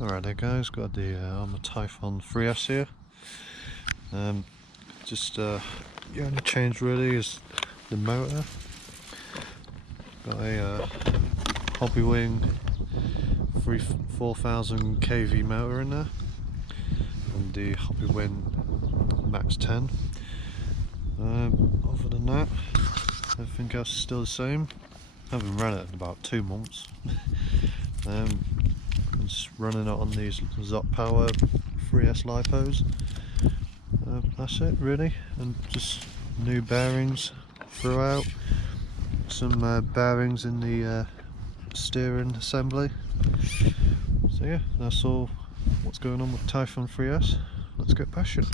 Alright there guys, got the Arrma TYPHON 3S here. The only change really is the motor. Got a Hobbywing 4000 kV motor in there, and the Hobbywing Max 10. Other than that, everything else is still the same. I haven't run it in about 2 months. I'm just running it on these ZOC Power 3S LiPos. That's it really, and just new bearings throughout, some bearings in the steering assembly. So yeah, that's all what's going on with TYPHON 3S. Let's get passion.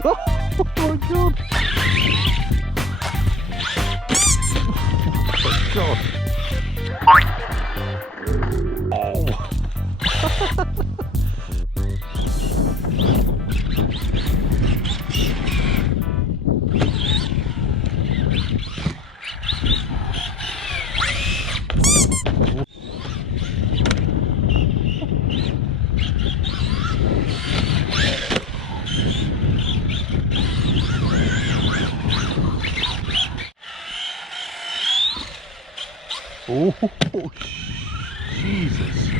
Oh my god! Oh my god! Oh, Jesus.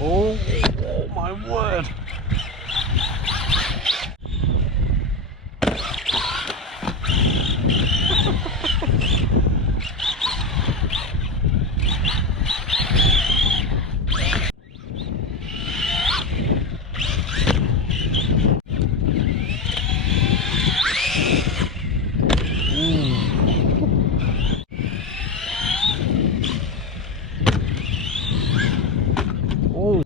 Oh my word! Oh.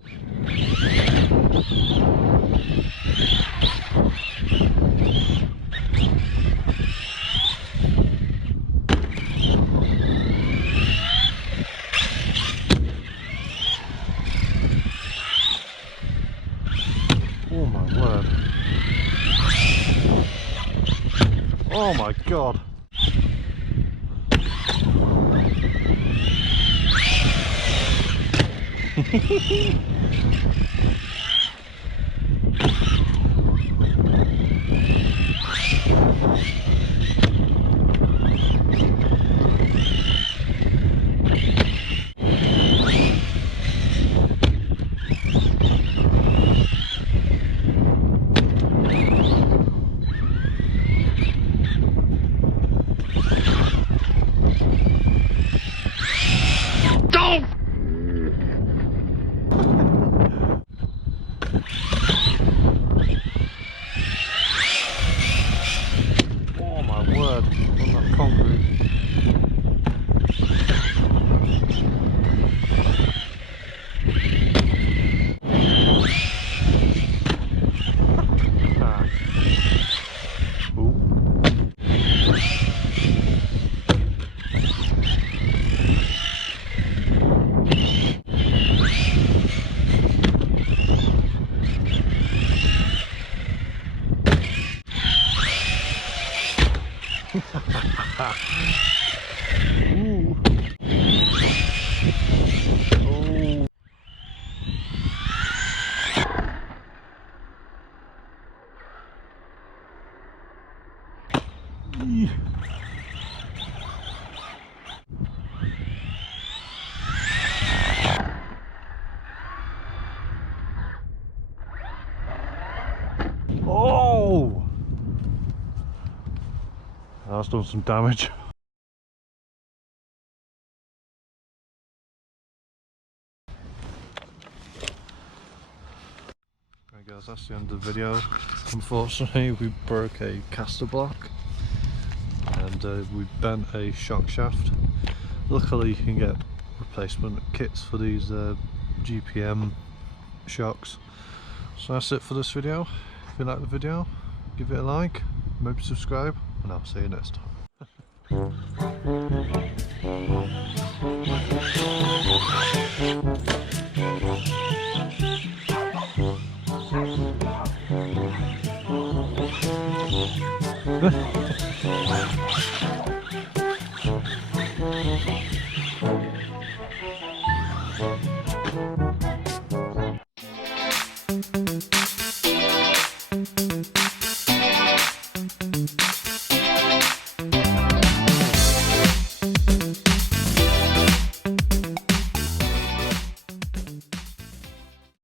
Oh my word. Oh my god. Don't! car's done some damage. Right guys, that's the end of the video. Unfortunately we broke a caster block and we bent a shock shaft. Luckily you can get replacement kits for these GPM shocks. So that's it for this video. If you like the video, give it a like, maybe subscribe, and I'll see you next time.